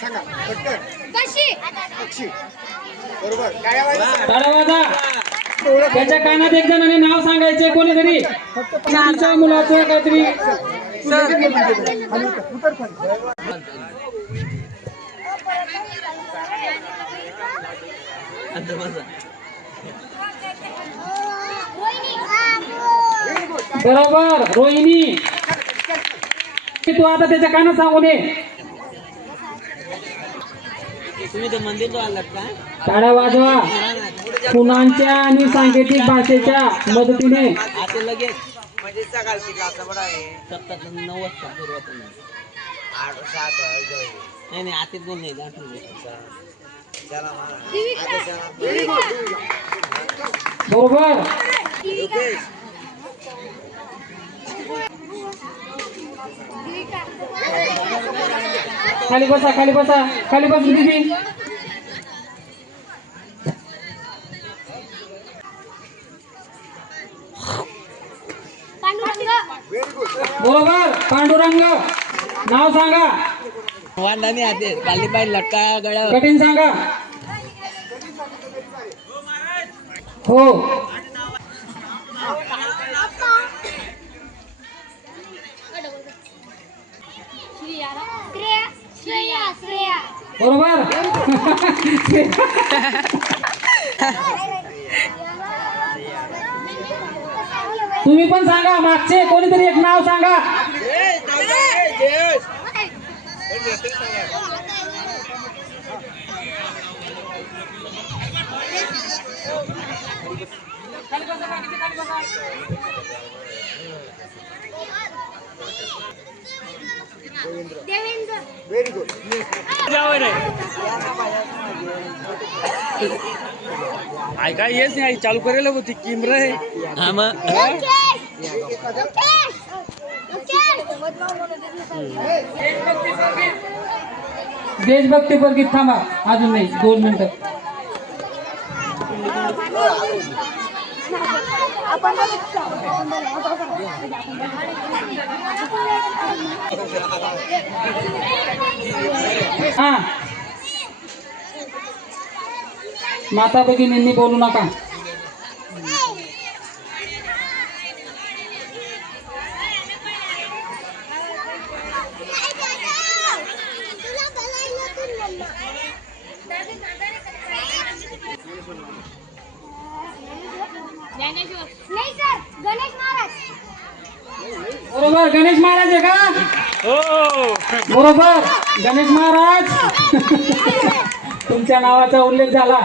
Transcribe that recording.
सांगा पटकन. पक्षी. बरोबर. त्याच्या कानात एक जणांनी नाव सांगायचे कोणीतरी मुलाचं काहीतरी. बरोबर रोहिणी. तू आता त्याच्या कानात सांगू नये. तुम्ही ते मंदिर आलात का? टाळ्या वाजवा. खुणांच्या आणि सांकेतिक भाषेच्या मदतीने आता लगेच म्हणजे सकाळ असं बरं आहे 90 सुरुवात नाही नाही आता दोन नाही बरोबर. खाली बसा खाली बसा खाली बस दीदी. बरोबर. पांडुरंग. नाव सांगा. वांडाने आते खाली पाय लटका गळ्यावर. कठीण सांगा. हो बरोबर. तुम्ही पण सांगा. मागचे कोणीतरी एक नाव सांगा. Very good. ऐका येच नाही चालू करेल होती किमर आहे. हा मग देशभक्ती पर गीत थांबा अजून नाही 2 मिनिटं. हा माता भगिनींनी बोलू नका. बरोबर. गणेश महाराज आहे का? हो बरोबर. गणेश महाराज तुमच्या नावाचा उल्लेख झाला.